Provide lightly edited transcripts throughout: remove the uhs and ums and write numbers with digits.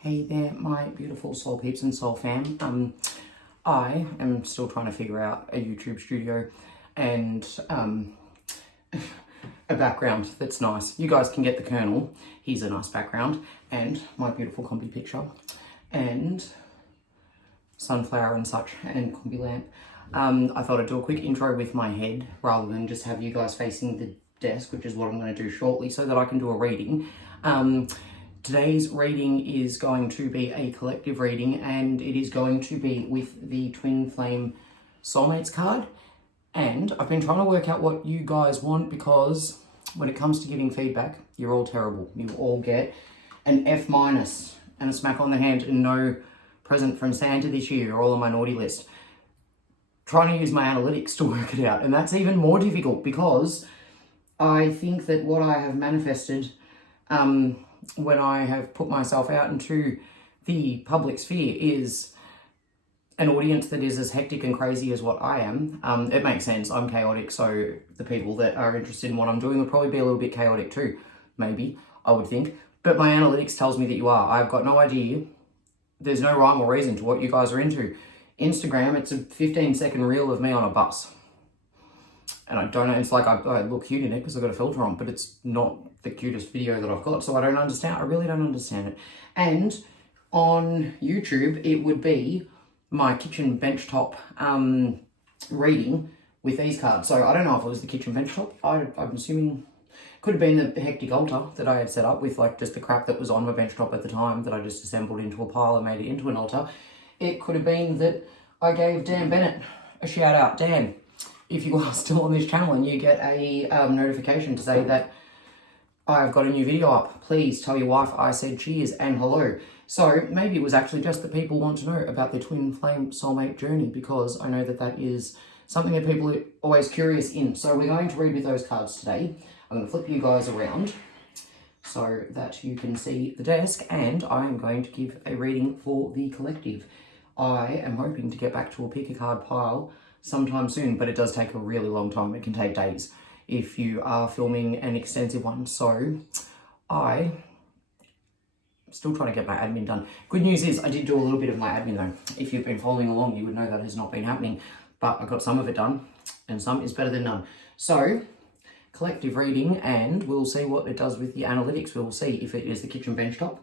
Hey there, my beautiful soul peeps and soul fam. I am still trying to figure out a YouTube studio and a background that's nice. You guys can get the kernel. Here's a nice background and my beautiful combi picture and sunflower and such and combi lamp. I thought I'd do a quick intro with my head rather than just have you guys facing the desk, which is what I'm going to do shortly so that I can do a reading. Today's reading is going to be a collective reading and it is going to be with the Twin Flame Soulmates card. And I've been trying to work out what you guys want because when it comes to giving feedback, you're all terrible. You all get an F- and a smack on the hand and no present from Santa this year. You're all on my naughty list. Trying to use my analytics to work it out. And that's even more difficult because I think that what I have manifested when I have put myself out into the public sphere is an audience that is as hectic and crazy as what I am. It makes sense. I'm chaotic, so the people that are interested in what I'm doing will probably be a little bit chaotic too. Maybe, I would think. But my analytics tells me that you are. I've got no idea. There's no rhyme or reason to what you guys are into. Instagram, it's a 15-second reel of me on a bus. And I don't know, it's like I look cute in it because I've got a filter on, but it's not the cutest video that I've got, so I don't understand. I really don't understand it. And on YouTube, it would be my kitchen benchtop reading with these cards. So I don't know if it was the kitchen benchtop. I'm assuming it could have been the hectic altar that I had set up with like just the crap that was on my benchtop at the time that I just assembled into a pile and made it into an altar. It could have been that I gave Dan Bennett a shout out. Dan, if you are still on this channel and you get a notification to say that I've got a new video up, please tell your wife I said cheers and hello. So maybe it was actually just that people want to know about the Twin Flame Soulmate journey because I know that that is something that people are always curious in. So we're going to read with those cards today. I'm going to flip you guys around so that you can see the desk and I am going to give a reading for the collective. I am hoping to get back to a pick a card pile sometime soon, but it does take a really long time. It can take days if you are filming an extensive one. So I'm still trying to get my admin done. Good news is I did do a little bit of my admin though. If you've been following along, you would know that has not been happening, but I got some of it done and some is better than none. So collective reading and we'll see what it does with the analytics. We'll see if it is the kitchen benchtop,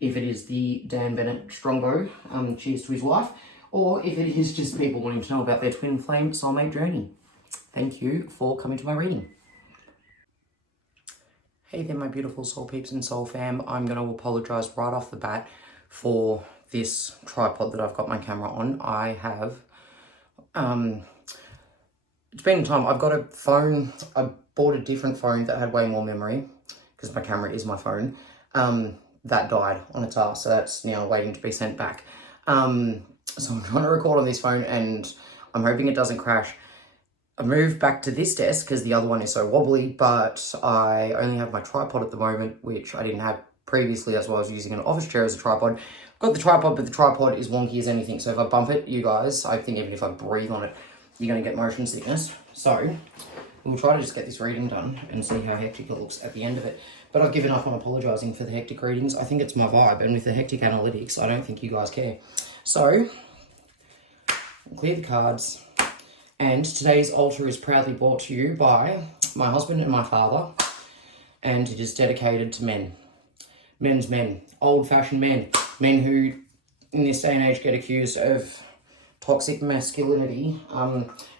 if it is the Dan Bennett Strongbow, cheers to his wife, or if it is just people wanting to know about their twin flame soulmate journey. Thank you for coming to my reading. Hey there, my beautiful soul peeps and soul fam. I'm going to apologise right off the bat for this tripod that I've got my camera on. I have, it's been time. I've got a phone. I bought a different phone that had way more memory because my camera is my phone. That died on its ass, so that's now waiting to be sent back. So I'm trying to record on this phone and I'm hoping it doesn't crash. I moved back to this desk because the other one is so wobbly, but I only have my tripod at the moment, which I didn't have previously. That's why I was using an office chair as a tripod. I've got the tripod, but the tripod is wonky as anything. So if I bump it, you guys, I think even if I breathe on it, you're going to get motion sickness. So we'll try to just get this reading done and see how hectic it looks at the end of it. But I've given up on apologising for the hectic readings. I think it's my vibe, and with the hectic analytics, I don't think you guys care. So clear the cards. And today's altar is proudly brought to you by my husband and my father. And it is dedicated to men. Men's men. Old-fashioned men. Men who, in this day and age, get accused of toxic masculinity.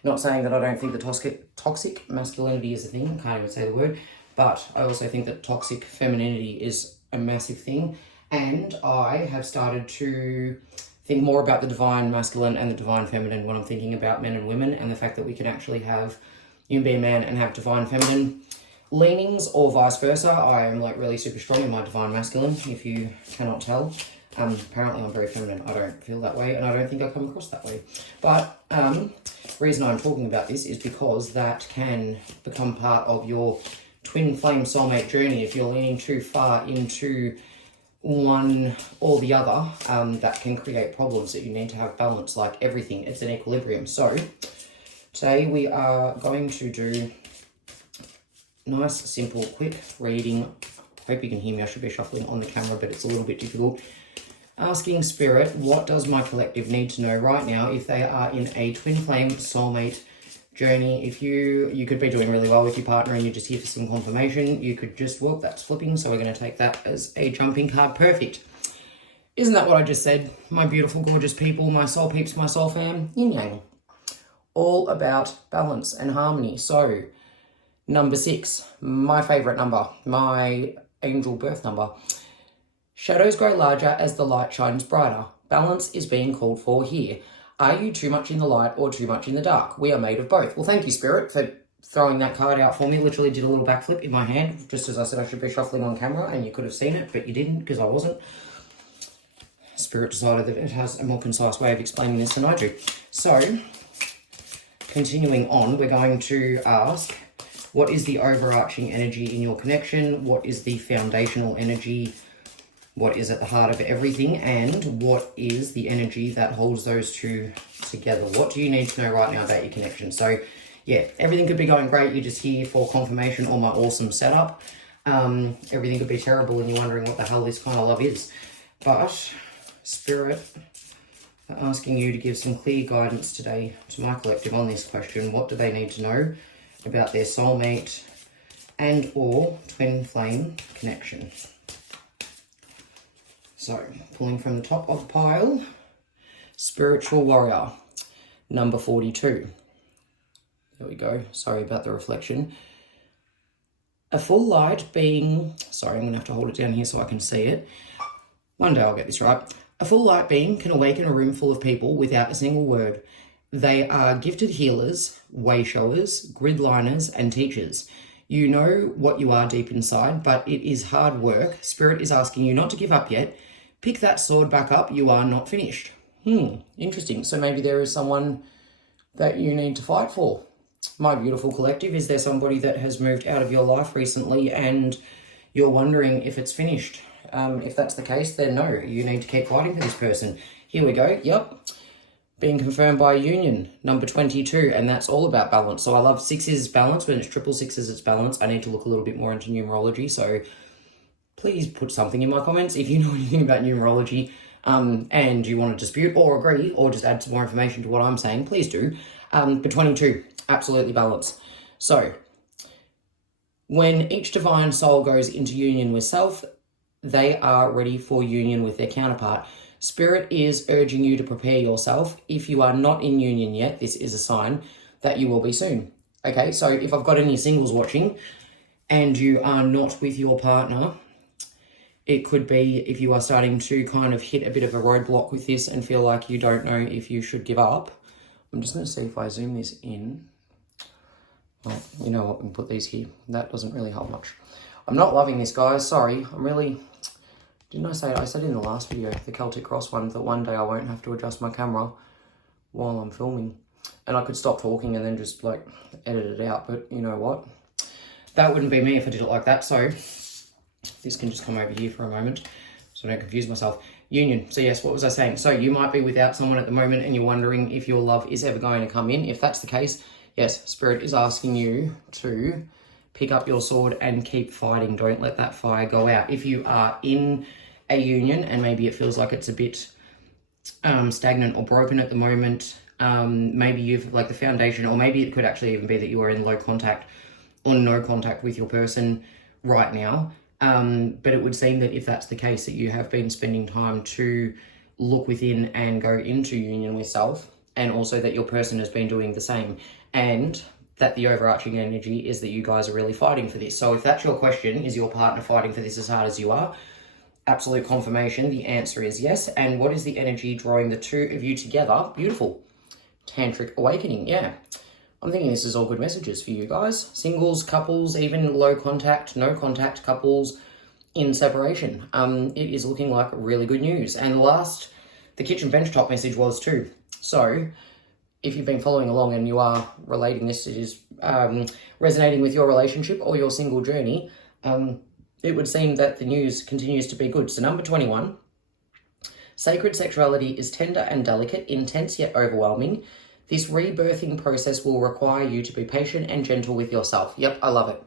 Not saying that I don't think the toxic masculinity is a thing. I can't even say the word. But I also think that toxic femininity is a massive thing. And I have started to think more about the divine masculine and the divine feminine when I'm thinking about men and women, and the fact that we can actually have, you can be a man and have divine feminine leanings or vice versa. I am like really super strong in my divine masculine, if you cannot tell. Apparently I'm very feminine. I don't feel that way and I don't think I come across that way. But the reason I'm talking about this is because that can become part of your twin flame soulmate journey. If you're leaning too far into one or the other, that can create problems that you need to have balance. Like everything, it's an equilibrium. So today we are going to do nice, simple, quick reading. Hope you can hear me. I should be shuffling on the camera, but it's a little bit difficult. Asking Spirit, what does my collective need to know right now if they are in a twin flame soulmate journey? If you could be doing really well with your partner and you're just here for some confirmation, you could just, well, that's flipping, so we're going to take that as a jumping card. Perfect. Isn't that what I just said? My beautiful, gorgeous people, my soul peeps, my soul fam, yin yang. All about balance and harmony. So, number 6, my favourite number, my angel birth number. Shadows grow larger as the light shines brighter. Balance is being called for here. Are you too much in the light or too much in the dark? We are made of both. Well, thank you, Spirit, for throwing that card out for me. Literally did a little backflip in my hand, just as I said I should be shuffling on camera, and you could have seen it, but you didn't because I wasn't. Spirit decided that it has a more concise way of explaining this than I do. So, continuing on, we're going to ask, what is the overarching energy in your connection? What is the foundational energy? What is at the heart of everything? And what is the energy that holds those two together? What do you need to know right now about your connection? So, yeah, everything could be going great. You're just here for confirmation on my awesome setup. Everything could be terrible and you're wondering what the hell this kind of love is. But, Spirit, asking you to give some clear guidance today to my collective on this question. What do they need to know about their soulmate and or twin flame connection? So, pulling from the top of the pile, Spiritual Warrior, number 42. There we go. Sorry about the reflection. A full light being... Sorry, I'm going to have to hold it down here so I can see it. One day I'll get this right. A full light beam can awaken a room full of people without a single word. They are gifted healers, way showers, grid liners, and teachers. You know what you are deep inside, but it is hard work. Spirit is asking you not to give up yet. Pick that sword back up. You are not finished. Interesting. So maybe there is someone that you need to fight for. My beautiful collective, is there somebody that has moved out of your life recently and you're wondering if it's finished? If that's the case, then no, you need to keep fighting for this person. Here we go. Yep. Being confirmed by union, number 22, and that's all about balance. So I love 6 is balance. When it's triple sixes, it's balance. I need to look a little bit more into numerology, so please put something in my comments if you know anything about numerology and you want to dispute or agree or just add some more information to what I'm saying, please do. But 22, absolutely balance. So, when each divine soul goes into union with self, they are ready for union with their counterpart. Spirit is urging you to prepare yourself. If you are not in union yet, this is a sign that you will be soon. Okay, so if I've got any singles watching and you are not with your partner, it could be if you are starting to kind of hit a bit of a roadblock with this and feel like you don't know if you should give up. I'm just going to see if I zoom this in. Well, you know what, we can put these here. That doesn't really help much. I'm not loving this, guys. Sorry, I'm really... Didn't I say it? I said in the last video, the Celtic Cross one, that one day I won't have to adjust my camera while I'm filming. And I could stop talking and then just, like, edit it out. But you know what? That wouldn't be me if I did it like that. So, this can just come over here for a moment so I don't confuse myself. Union. So yes, what was I saying? So you might be without someone at the moment and you're wondering if your love is ever going to come in. If that's the case, yes, Spirit is asking you to pick up your sword and keep fighting. Don't let that fire go out. If you are in a union and maybe it feels like it's a bit stagnant or broken at the moment, maybe you've like the foundation, or maybe it could actually even be that you are in low contact or no contact with your person right now. But it would seem that if that's the case, that you have been spending time to look within and go into union with self, and also that your person has been doing the same, and that the overarching energy is that you guys are really fighting for this. So if that's your question, is your partner fighting for this as hard as you are? Absolute confirmation. The answer is yes. And what is the energy drawing the two of you together? Beautiful. Tantric awakening. Yeah. I'm thinking this is all good messages for you guys. Singles, couples, even low contact, no contact couples in separation. It is looking like really good news. And the kitchen bench top message was too. So if you've been following along and you are relating this, it is resonating with your relationship or your single journey, it would seem that the news continues to be good. So number 21, sacred sexuality is tender and delicate, intense yet overwhelming. This rebirthing process will require you to be patient and gentle with yourself. Yep, I love it.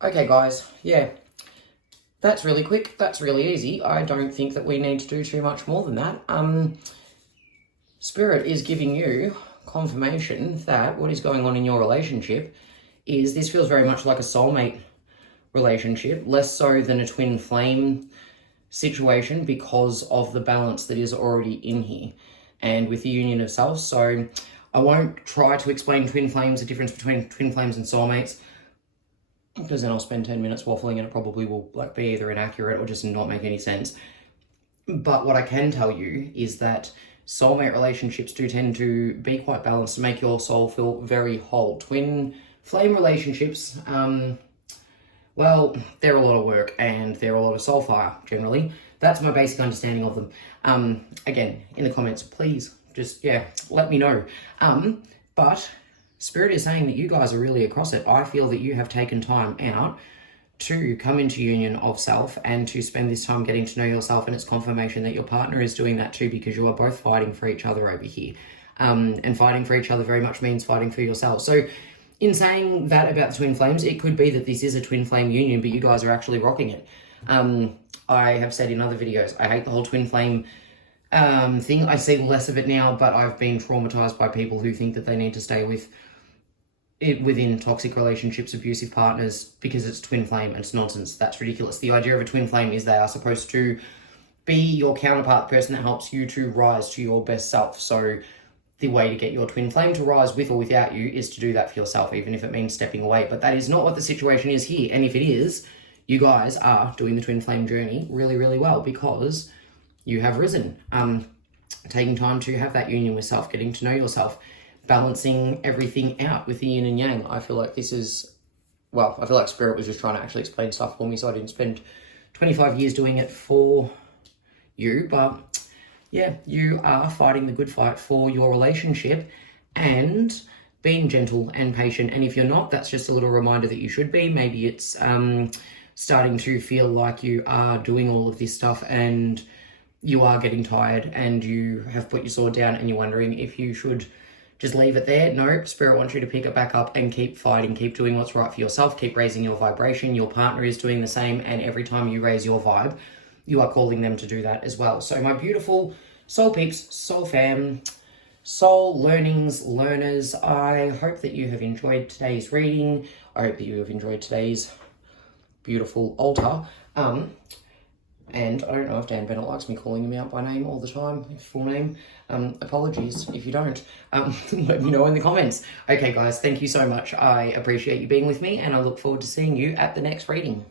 Okay, guys, yeah. That's really quick. That's really easy. I don't think that we need to do too much more than that. Spirit is giving you confirmation that what is going on in your relationship is this feels very much like a soulmate relationship, less so than a twin flame situation because of the balance that is already in here and with the union of selves. So I won't try to explain twin flames, the difference between twin flames and soulmates, because then I'll spend 10 minutes waffling and it probably will be either inaccurate or just not make any sense. But what I can tell you is that soulmate relationships do tend to be quite balanced, to make your soul feel very whole. Twin flame relationships, well, they're a lot of work and they're a lot of soul fire, generally. That's my basic understanding of them. Again, in the comments, please just, let me know. But Spirit is saying that you guys are really across it. I feel that you have taken time out to come into union of self and to spend this time getting to know yourself, and it's confirmation that your partner is doing that too, because you are both fighting for each other over here. And fighting for each other very much means fighting for yourself. So in saying that about the twin flames, it could be that this is a twin flame union, but you guys are actually rocking it. I have said in other videos, I hate the whole twin flame thing. I see less of it now, but I've been traumatized by people who think that they need to stay within toxic relationships, abusive partners, because it's twin flame. It's nonsense. That's ridiculous. The idea of a twin flame is they are supposed to be your counterpart, the person that helps you to rise to your best self. So the way to get your twin flame to rise with or without you is to do that for yourself, even if it means stepping away. But that is not what the situation is here. And if it is, you guys are doing the twin flame journey really, really well, because you have risen. Taking time to have that union with self, getting to know yourself, balancing everything out with the yin and yang. I feel like this is, well, I feel like Spirit was just trying to actually explain stuff for me, so I didn't spend 25 years doing it for you. But yeah, you are fighting the good fight for your relationship and being gentle and patient. And if you're not, that's just a little reminder that you should be. Maybe it's starting to feel like you are doing all of this stuff and you are getting tired and you have put your sword down and you're wondering if you should just leave it there. No, Spirit wants you to pick it back up and keep fighting, keep doing what's right for yourself, keep raising your vibration. Your partner is doing the same, and every time you raise your vibe, you are calling them to do that as well. So my beautiful soul peeps, soul fam, soul learners, I hope that you have enjoyed today's reading. I hope that you have enjoyed today's beautiful altar. And I don't know if Dan Bennett likes me calling him out by name all the time, full name. Apologies if you don't. Let me know in the comments. Okay, guys, thank you so much. I appreciate you being with me, and I look forward to seeing you at the next reading.